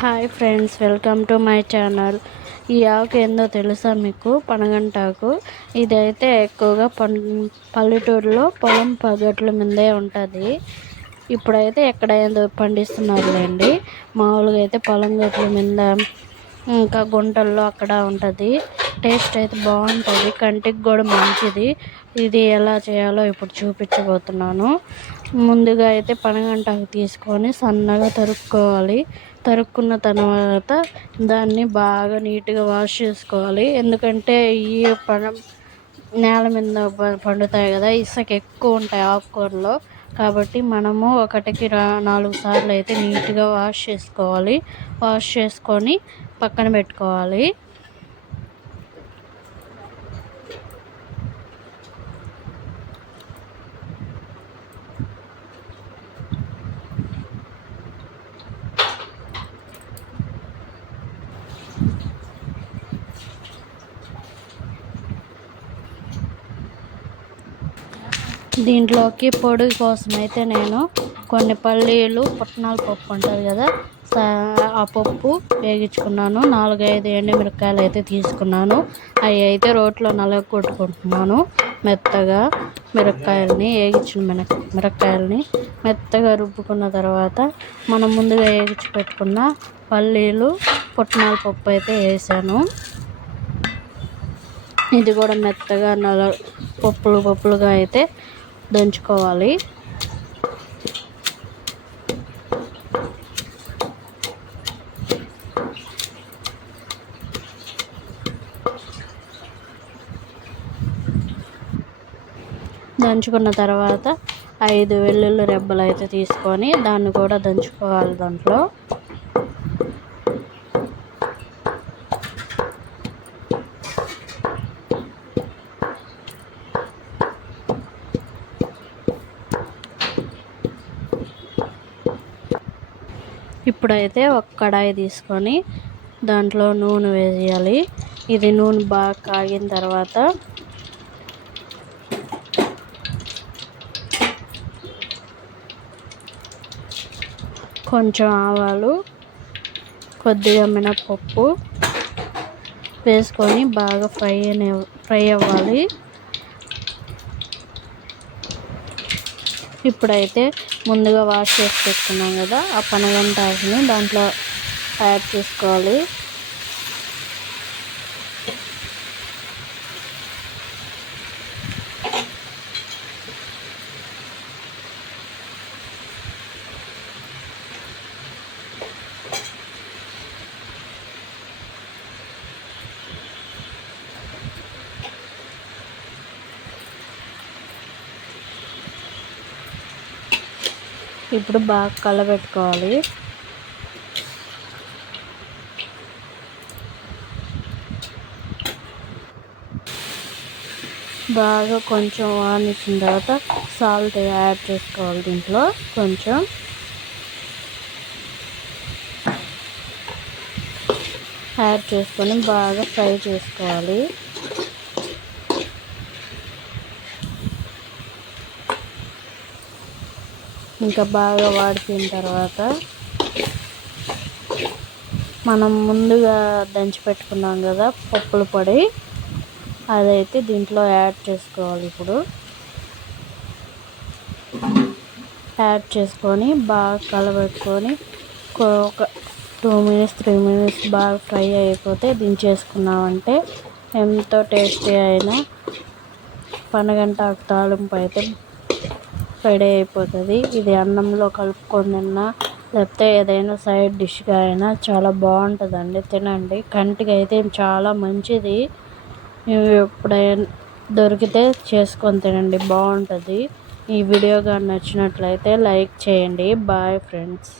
Hi friends, welcome to my channel. ఈ ఆకు ఏందో తెలుసా మీకు? పనగంటాకు. ఇదైతే ఎక్కువగా పల్లెటూరులో పొలం పగట్ల మీదే ఉంటుంది. ఇప్పుడైతే ఎక్కడైనా పండిస్తున్నారులేండి. మామూలుగా అయితే పొలం గట్ల మీద ఇంకా గుంటల్లో అక్కడ ఉంటుంది. టేస్ట్ అయితే బాగుంటుంది, కంటికి కూడా మంచిది. ఇది ఎలా చేయాలో ఇప్పుడు చూపించబోతున్నాను. ముందుగా అయితే పనగంటాకు తీసుకొని సన్నగా తరుక్కోవాలి. తరుక్కున్న తర్వాత దాన్ని బాగా నీట్గా వాష్ చేసుకోవాలి. ఎందుకంటే ఈ నేల మీద పండుతాయి కదా, ఇసుక ఎక్కువ ఉంటాయి ఆకుకూరలో. కాబట్టి మనము ఒకటికి 4 సార్లు అయితే నీట్గా వాష్ చేసుకోవాలి. వాష్ చేసుకొని పక్కన పెట్టుకోవాలి. దీంట్లోకి పొడి కోసం అయితే నేను కొన్ని పల్లీలు, పుట్నాల పప్పు ఉంటుంది కదా, ఆ పప్పు వేగించుకున్నాను. 4-5 ఎండుమిరపకాయలు అయితే తీసుకున్నాను. అవి అయితే రోట్లో నలగొట్టుకుంటున్నాను. మెత్తగా మిరపకాయలని వేగించిన మిరపకాయలని మెత్తగా రుబ్బుకున్న తర్వాత మనం ముందుగా వేగించి పెట్టుకున్న పల్లీలు, పుట్నాల పప్పు అయితే వేసాను. ఇది కూడా మెత్తగా పప్పులుగా అయితే దంచుకోవాలి. దంచుకున్న తర్వాత 5 వెల్లుల్లి రెబ్బలు అయితే తీసుకొని దాన్ని కూడా దంచుకోవాలి. దాంట్లో ఇప్పుడైతే ఒక కడాయి తీసుకొని దాంట్లో నూనె వేయాలి. ఇది నూనె బాగా కాగిన తర్వాత కొంచెం ఆవాలు, కొద్దిగా మినపప్పు వేసుకొని బాగా ఫ్రై అవ్వాలి. ఇప్పుడైతే ముందుగా వాష్ చేసి పెట్టుకున్నాం కదా, ఆ పనగంటాకుని దాంట్లో యాడ్ చేసుకోవాలి. ఇప్పుడు బాగా కలబెట్టుకోవాలి. బాగా కొంచెం వానిచ్చిన తర్వాత సాల్ట్ యాడ్ చేసుకోవాలి. దీంట్లో కొంచెం యాడ్ చేసుకొని బాగా ఫ్రై చేసుకోవాలి. ఇంకా బాగా వాడిపోయిన తర్వాత మనం ముందుగా దంచి పెట్టుకున్నాం కదా పప్పుల పొడి, అదైతే దీంట్లో యాడ్ చేసుకోవాలి. ఇప్పుడు యాడ్ చేసుకొని బాగా కలబెట్టుకొని ఒక 2-3 మినిట్స్ బాగా ఫ్రై అయిపోతే దించేసుకున్నామంటే ఎంతో టేస్టీ అయిన పనగంటాకు తాలింపు అయితే రెడీ అయిపోతుంది. ఇది అన్నంలో కలుపుకొని తిన్నా, లేకపోతే ఏదైనా సైడ్ డిష్గా అయినా చాలా బాగుంటుందండి. తినండి, కంటికి అయితే చాలా మంచిది. ఎప్పుడైనా దొరికితే చేసుకొని తినండి, బాగుంటుంది. ఈ వీడియో కానీ నచ్చినట్లయితే లైక్ చేయండి. Bye friends.